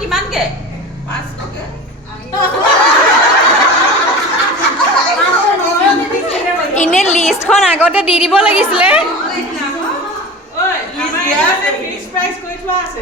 কিমানকে 500কে ইনে লিষ্টখন আগতে দি দিব লাগিছিলে ঐ লিষ্ট দিয়া আছে ফিক্স প্ৰাইচ কৰি থোৱা আছে